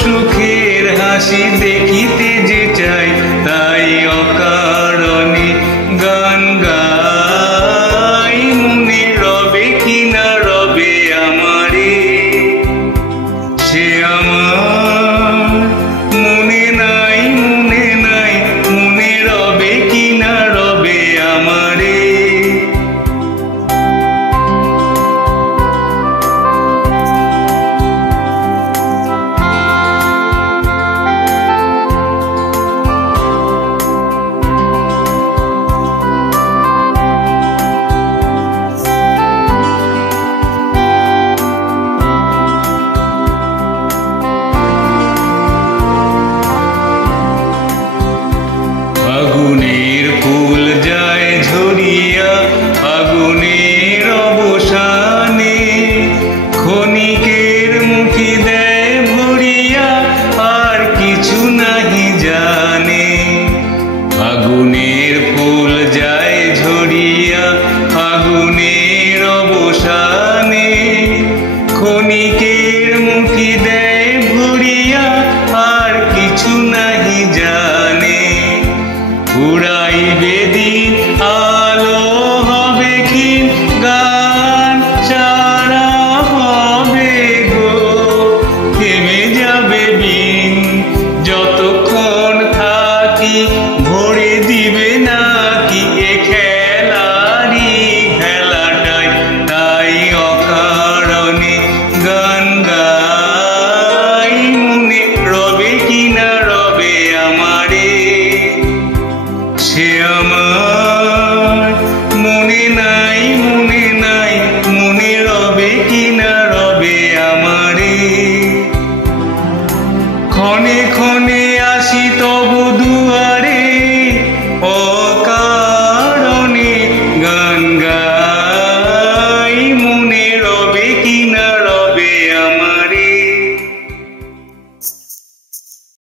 সুখের হাসি দেখিতে যে চাই, তাই অকারণে গান গাই। মনে রবে কি না রবে আমারে, সে আমার মনে নাই, মনে নাই। মনে রবে কি না রবে আমারে। আগুনের ফুল যায় ঝরিয়া আগুনের অবসানে, ক্ষণিকের মুঠি দেয় ভরিয়া আর কিছু নাহি জানে। আগুনের ফুল যায় ঝরিয়া আগুনের অবসানে, ক্ষণিকের মুঠি দেয় ভরিয়া আর কিছু নাহি জানে। উড়াইবে দিন আলো হবে ক্ষীণ, গান ছাড়া হবে গো থেমে যাবে বিন। যতক্ষণ থাকি ভরে দিবে নাকি এ খেলারি খেলাটাই, তাই অকারণে গান গাই। মনে রবে কি না রবে আমারে, সে আমার মনে নাই, মনে নাই। মনে রবে কি না রবে আমারে। ক্ষণে ক্ষণে